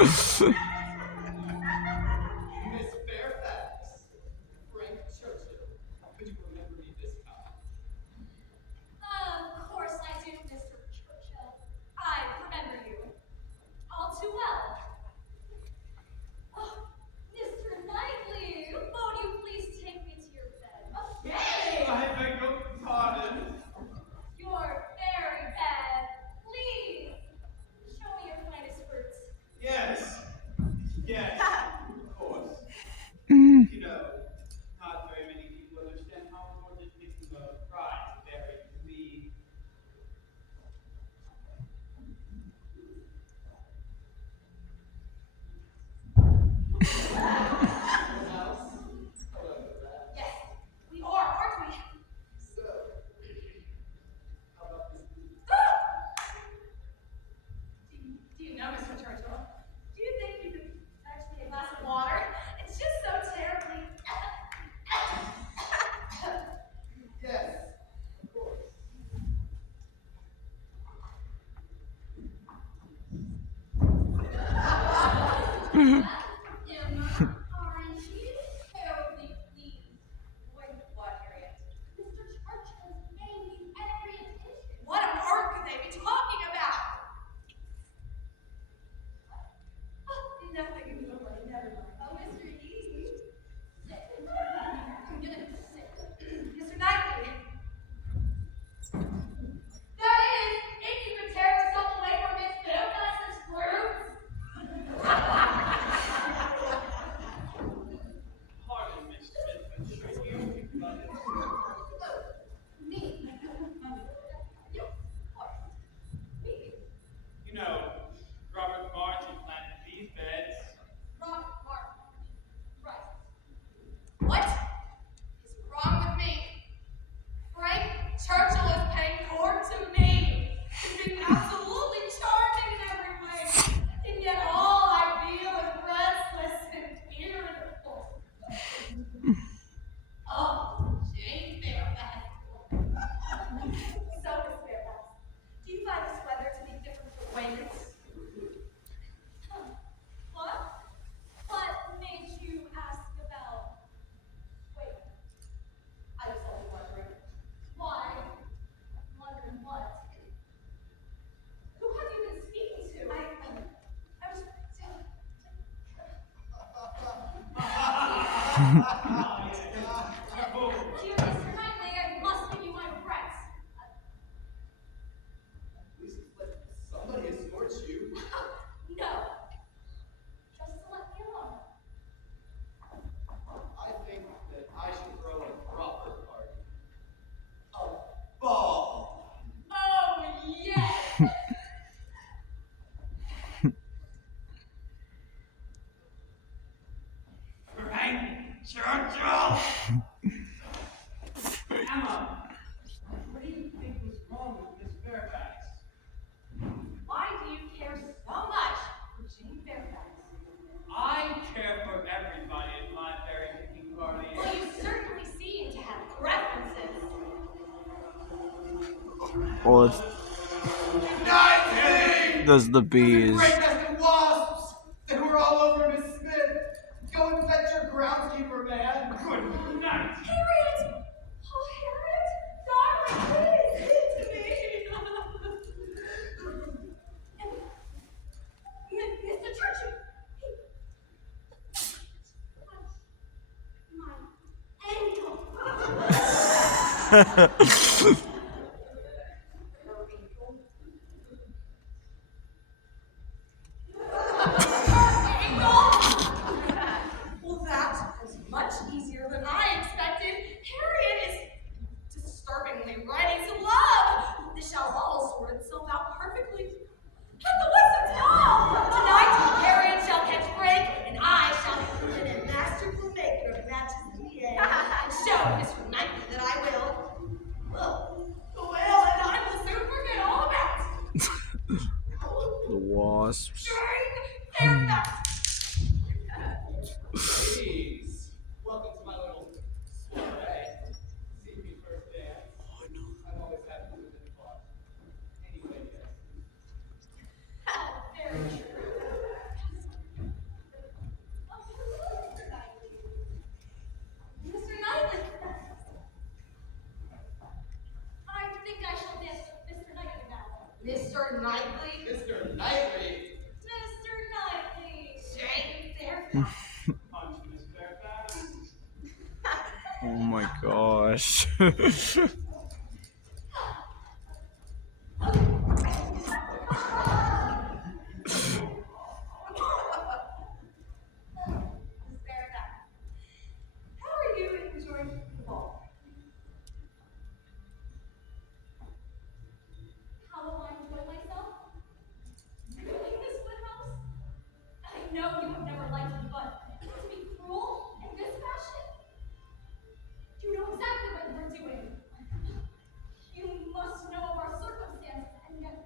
Miss Fairfax, Frank Churchill, could you remember me this time? Of course I do, Mr. Churchill. I remember you. All too well. Oh, Mr. Knightley, won't you please take me to your bed? Yay! I beg your pardon. Your very bed. Please. Show me your finest fruits. Yes. Yes, of course. Mm. You know, not very many people understand how important picking a prize berry can be. Someone else? Hello, Rat. Yes, we are, aren't we? So, how about this? Do you know, Mr. Churchill? Do you think you could fetch me a glass of water? It's just so terribly. Yes, of course. Emma, aren't you terribly pleased? With what, Harriet? Mr. Churchill is paying you every attention. What on earth could they be talking about? Nothing, never mind. Oh, Mr. Easy. I'm gonna sit. Mr. Knightley. That is, if you could tear yourself away from Miss Fairfax's fruits. Pardon, Miss Smith, but should you but Me. Yes, of course. Me. you know, Robert Martin planted these beds. Wrong, Mark. Right. What is wrong with me? Frank Churchill is paying court to me. He's being absolutely charming in every way. And yet all I feel is restless and irritable. Oh, Jane Fairfax. So, Miss Fairfax, do you find this weather to be different from Wayne's? What? What made you ask about Wayne? I was only wondering. Why? Wondering what? Who have you been speaking to? I was. Dear Mr. Knightley, I must give you my regrets. At least somebody escorts you. No. Just to let me alone. I think that I should throw a proper party. A ball. Oh, yes! Frank Churchill! Emma, what do you think was wrong with Miss Fairfax? Why do you care so much for Jane Fairfax? I care for everybody at my berry picking party. Well, you certainly seem to have preferences. Well, it's Nighty! those the bees. There's a great nest of wasps! They were all over Miss Smith! Go and fetch your groundskeeper, man! Good night! Harriet! Oh, Harriet! Darling, please, speak to me! Mr. Churchill! My ankle! Well, that was much easier than I expected. Harriet is disturbingly ready to love. This shall all sort itself out perfectly. At the Wizard's Hall! Tonight, Harriet shall catch Frank, and I shall be proven a masterful maker of matches in the air, and show Mr. Knightley that I will. Well, and I will soon forget all about it. The wasps. Jane Fairfax! Please, welcome to my little soiree. See me first dance. I'm always happy with it fun. Anyway, yes. Very true. Mr. Knightley. Mr. Knightley. Mr. Knightley. Jane Fairfax. Punch, Miss Fairfax. Oh my gosh. Miss Fairfax. How are you enjoying the ball? How will I enjoy myself? Really, Miss Woodhouse? I know you have never liked me, but to be cruel in this fashion? You know exactly what you are doing. You must know of our circumstances, and yet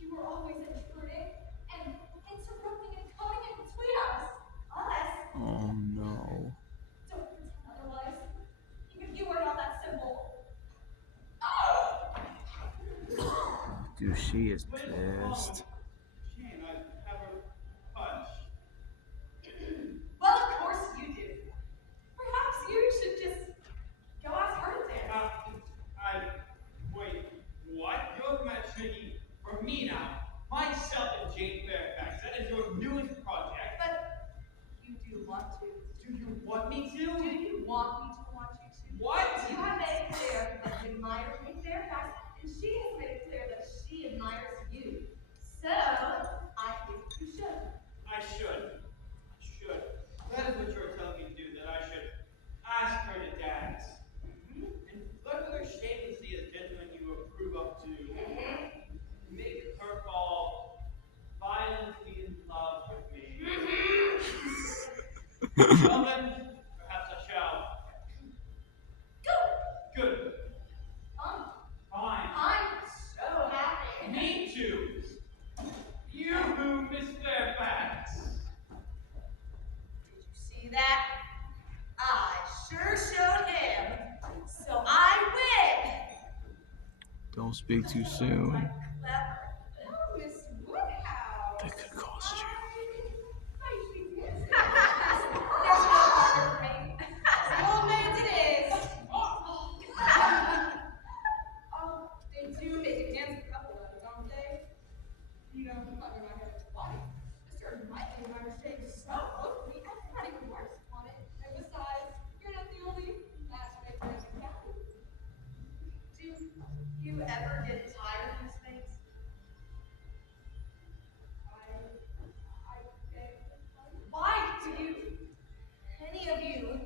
you were always intruding and interrupting and coming in between us. Oh no. Don't pretend otherwise. Even you are not that simple. Dude, she is pissed. Jane, I have a punch. Well, of course you do. Perhaps you should just go ask her to dance. Wait, what? You're matchmaking for me now. Myself and Jane Fairfax. That is your newest project. But you do want to. Do you want me Do to? you want me to want you to? What? You have made it clear that you admire Jane Fairfax, and she has made it clear that she admires you. So, I think you should. I should. That is what you're telling me to do, that I should ask her to dance. And let other shamelessly as gentlemen you approve up to make her fall violently in love with me. Well then, perhaps I shall. Good. Fine. I'm so happy. Me too. You, Miss Fairfax. Did you see that? I sure showed him. So I win. Don't speak too soon. Clever. Oh, Miss Woodhouse. That could cost you. There's no harm for me. The old man's it is. Oh, they do make a handsome couple of it, don't they? You know, I'm not gonna have it twice. Mr. Knightley and I are staying so closely, everybody remarks upon it. And besides, you're not the only matchmaker in the county. Do you ever get tired of Miss Bates? Why do you, any of you,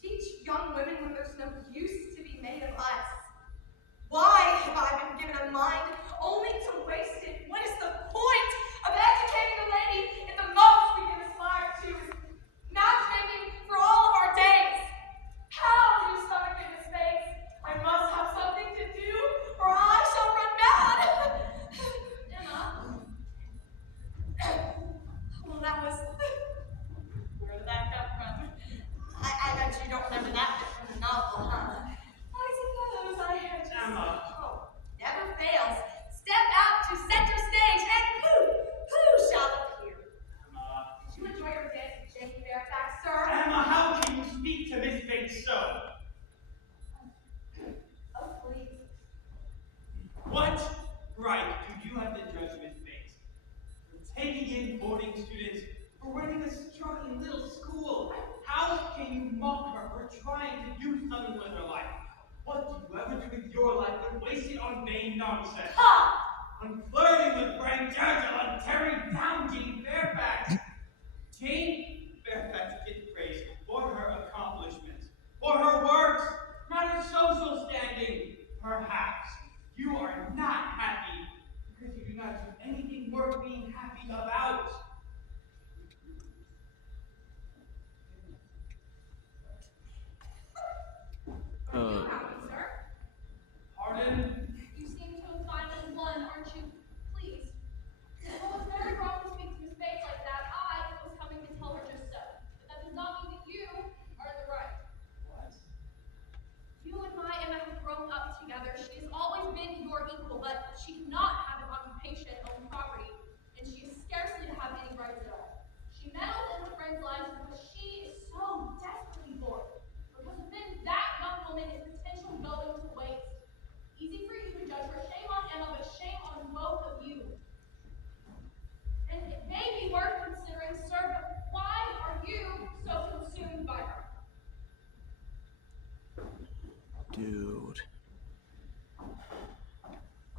teach young women when there's no use to be made of us? Why have I been given a mind only to waste it? What is the point of educating a lady if the most we can aspire to is matchmaking for all of our days? How do you stomach it, Miss Bates? I must have something to do, or I shall run mad. Emma. Well, that was. Where did that come from? I bet you don't remember that bit from the novel, huh? I suppose I had just. Emma. Oh, never fails. Step out to center stage, and who shall appear? Emma. Did you enjoy your dance with Jane Fairfax, sir? Emma, how can you speak to Miss Bates so? Oh, please. What right do you have to judge Miss Bates? For taking in boarding students, for running a struggling little school. How can you mock her for trying to do something with her life? What do you ever do with your life but waste it on vain nonsense? Ha! On flirting with Frank Churchill and tearing down Jane Fairfax. Jane Fairfax gets praised for her accomplishments, for her works, not her social standing. Perhaps you are not happy because you do not do anything worth being happy about. Are you happy, sir? Pardon? You seem to have finally won, aren't you? Please. Well, it's very wrong to speak to Miss Bates like that. I was coming to tell her just so. But that does not mean that you are in the right. What? You and my Emma have grown up together. She has always been your equal, but she cannot have an occupation, own property, and she is scarcely to have any rights at all. She meddles in her friends' lives because she is so desperately bored. Because within that young woman is potential going to waste. Easy for you to judge her. Shame on Emma, but shame on both of you. Dude.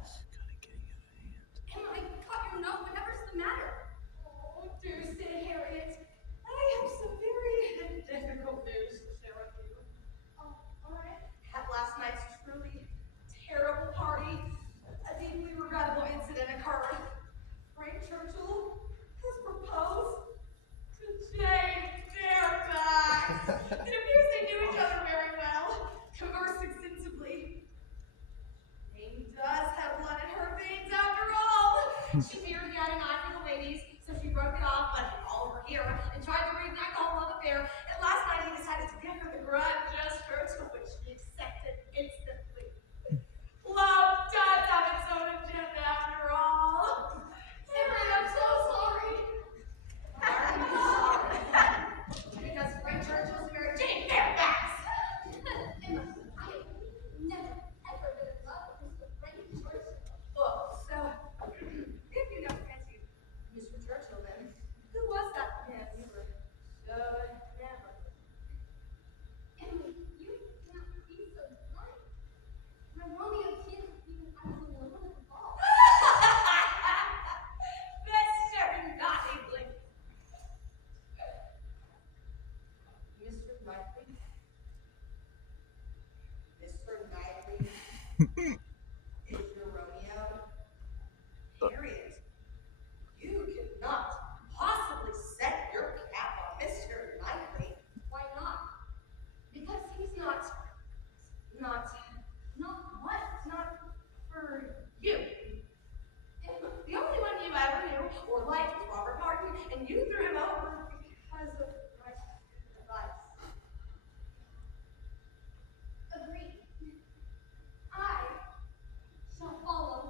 This is kind of getting out of hand. Emma, I got your note. Whatever's the matter? Oh, do say, Harriet. I have some very difficult news to share with you. Oh, all right. At last night's truly terrible party, a deeply regrettable incident occurred. Frank Churchill has proposed to Jane Fairfax. It appears they knew each other very well, conversed extensively. Jane does have blood in her veins after all. She feared he had an eye for the ladies, so she broke it off, but all over here, and tried to reignite the whole love affair. And last night he decided to give her the grand gesture, to which she accepted instantly. Love does have its own agenda after all. Henry, I'm so sorry. Why are you sorry? Because Frank Churchill's married Jane Fairfax. Emma, I have never, ever been in love with Mr. Frank Churchill. Well, so, if you don't fancy Mr. Churchill, then who was that man you were so enamored with? Emily, you cannot be so blind. My Romeo can't even I was alone at the ball. Mr. Knightley. Mr. Knightley? Mr. Knightley is your Romeo? Harriet, you cannot possibly set your cap on Mr. Knightley. Why not? Because he's not what? Not for you. The only one you ever knew or liked was Robert Martin, and you threw him over because of my advice. Agreed. I shall follow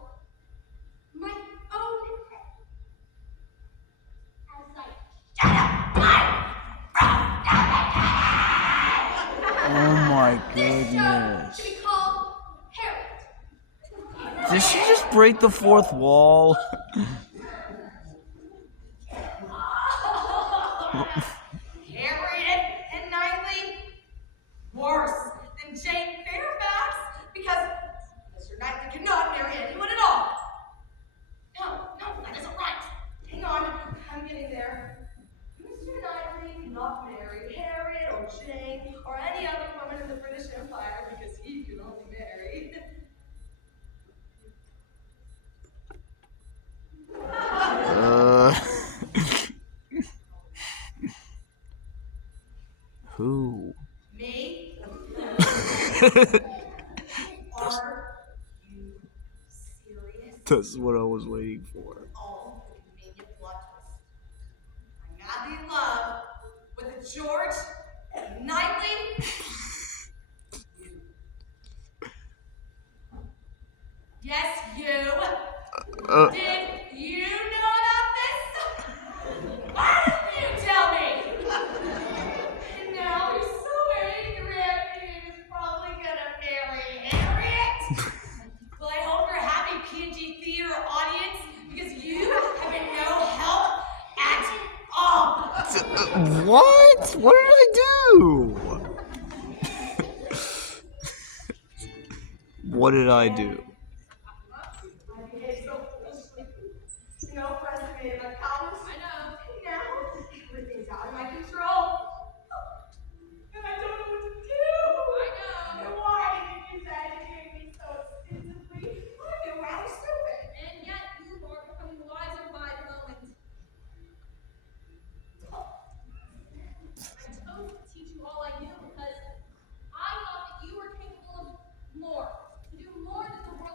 my own head. As I Oh my This show goodness. should be called Harriet. Did she just break the fourth wall? Harriet and Knightley, worse than Jane Fairfax, because Mr. Knightley cannot marry anyone at all. No, that isn't right. Hang on, I'm getting there. Mr. Knightley cannot marry Harriet or Jane or any other woman in the British Empire because he can only marry. Who? Me? Are you serious? That's what I was waiting for. All the convenient plot twist. I'm madly in love with a George Knightley. Yes, you. Did you know about this? Why didn't you tell me? And now he's so angry at me and is probably gonna marry Harriet. Well, I hope you're a happy P&G theater audience because you have been no help at all. What? What did I do? What did I do? I behaved so foolishly. No resume in my palace. I know. And now everything's out of my control. And I don't know what to do. I know. And why did you educate me so extensively? I feel rather stupid. and yet you are becoming wiser by the moment. I chose to teach you all I knew because I thought that you were capable of more, to do more than the world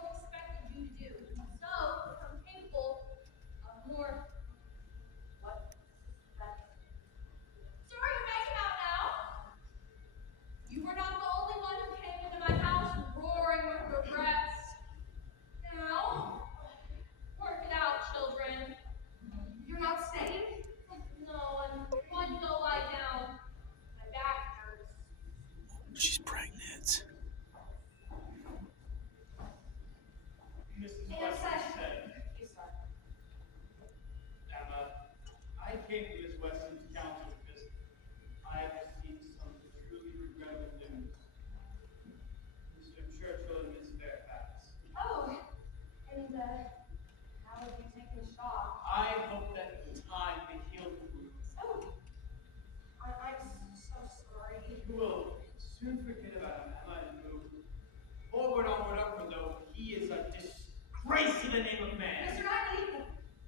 the name of man. Mr. Knightley,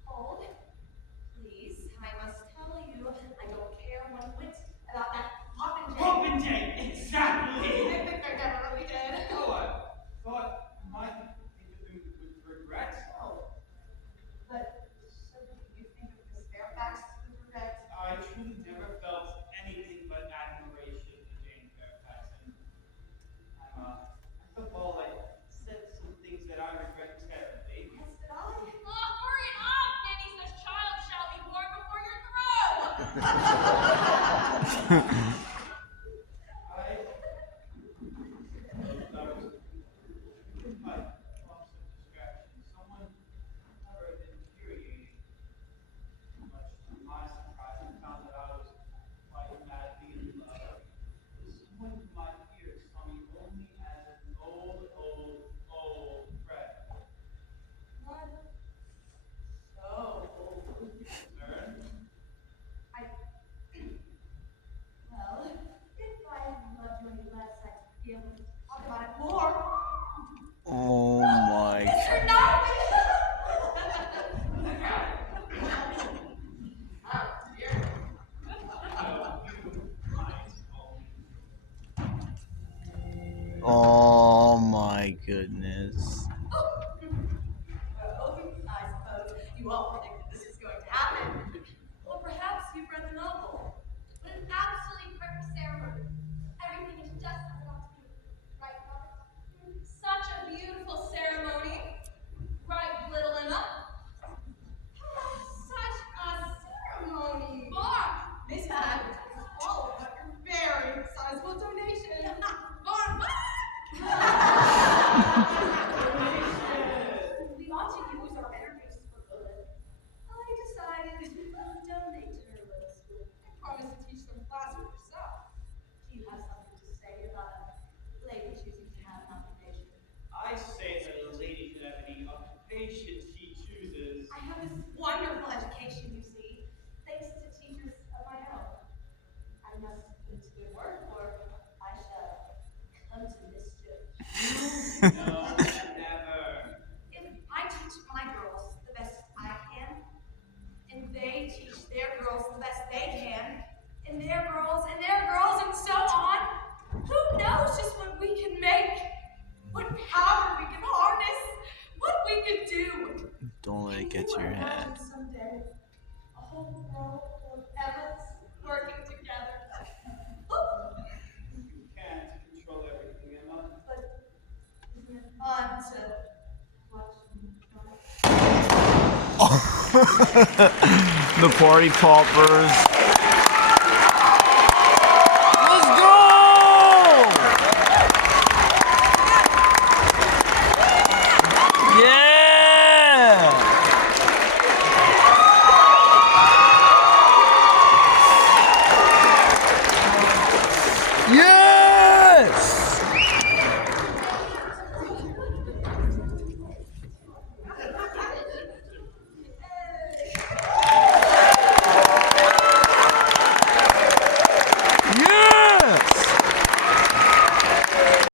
hold. Please, I must tell you, I don't care one whit about that popinjay. Popinjay, exactly. I think they're never really dead. Oh, I thought you might think of him with regret. Oh, but so you think of Miss Fairfax with regret? I truly never felt anything but admiration for Jane Fairfax. And I thought, well, I said some things that I regret terribly. Yes, but I. Hurry it up! Nanny says child shall be born before you're through! That was my loss of distraction. Someone clever and infuriating. Much to my surprise, I found that I was quite madly in love. Someone whom my peers saw me only as an old friend. One. So. Concerned? Well, if I loved you any less, I'd be able to talk about it more. Oh my. Mr. Knightley! Oh my goodness. Well, I suppose you all predicted this was going to happen. Or perhaps you've read the novel. What an absolutely perfect ceremony. Everything is just as it ought to be. Right, Robert? Such a beautiful ceremony. Right, little Emma? Such a ceremony. Barb! Miss Advertise is all about your very sizable donation. Barb! We ought to use our energies for good. I decided to donate to her little school. I promised to teach them classes yourself. Do you have something to say about a lady choosing to have an occupation? I say that a lady can have any occupation she chooses. I have this wonderful education, you see, thanks to teachers of my own. I must put to good work, or I shall come to mischief. No, never. If I teach my girls the best I can, and they teach their girls the best they can, and their girls, and so on, who knows just what we can make, what power we can harness, what we could do. Don't let it get to your head. Someday, a whole world full of Emmas working together. You can't control everything, Emma. But isn't it fun to watch them try? The party poppers.